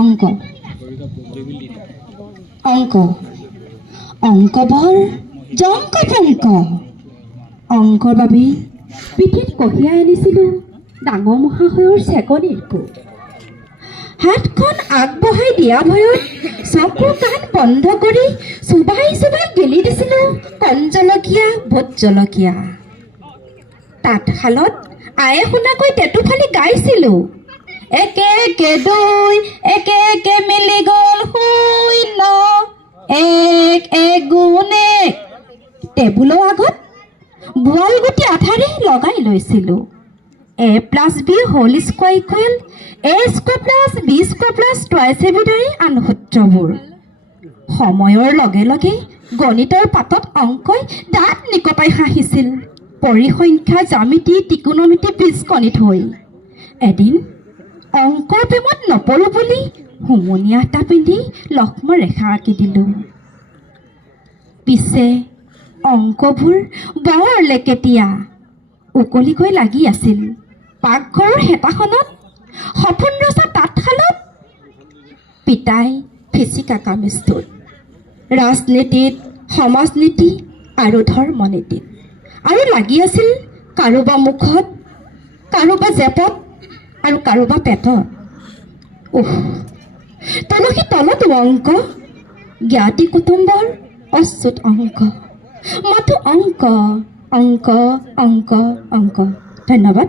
অংক অংক অংক বৰ জংক পংক। অংকৰ বাবে পিঠিত কঢ়িয়াই আনিছিলোঁ ডাঙৰ মহাশয়ৰ চেকনিৰ কোব। হাতখন আগবঢ়াই দিয়া ভয়ত চকু কাণ বন্ধ কৰি চোবাই চোবাই গেলি দিছিলোঁ কণ জলকীয়া ভোট জলকীয়া। তাঁতশালত আয়ে শুনাকৈ টেটু ফালি গাইছিলোঁ, একে একে দুই একে একে মিলি গ'ল শূন্য, এক এক গুণ এক। টেবুলৰ আগত বোৱাল গুটি আঠাৰে লগাই লৈছিলোঁ, A+B whole square equal A²+B² দৰে আন সূত্ৰবোৰ। সময়ৰ লগে লগে গণিতৰ পাতত অংকই দাঁত নিকটাই হাঁহিছিল, পৰিসংখ্যা জ্যামিতি ত্ৰিকোণমিতি বীজগণিত হৈ। এদিন অংকৰ প্ৰেমত নপৰোঁ বুলি হুমুনিয়া এটা পিন্ধি লক্ষ্ম ৰেখা আঁকি দিলোঁ। পিছে অংকবোৰ বৰ লেকেটীয়া, উকলি গৈ লাগি আছিল পাকঘৰৰ হেতাখনত, সপোন ৰচা তাঁতশালত, পিতাই ফিচিকা কামিজটোত, ৰাজনীতিত সমাজনীতি আৰু ধৰ্মনীতিত, আৰু লাগি আছিল কাৰোবাৰ মুখত, কাৰোবাৰ জেপত আৰু কাৰোবাৰ পেটত। তুলসী তলতো অংক, জ্ঞাতি কুটুম্বৰ অচ্যুত অংক, মাথো অংক অংক অংক অংক। ধন্যবাদ।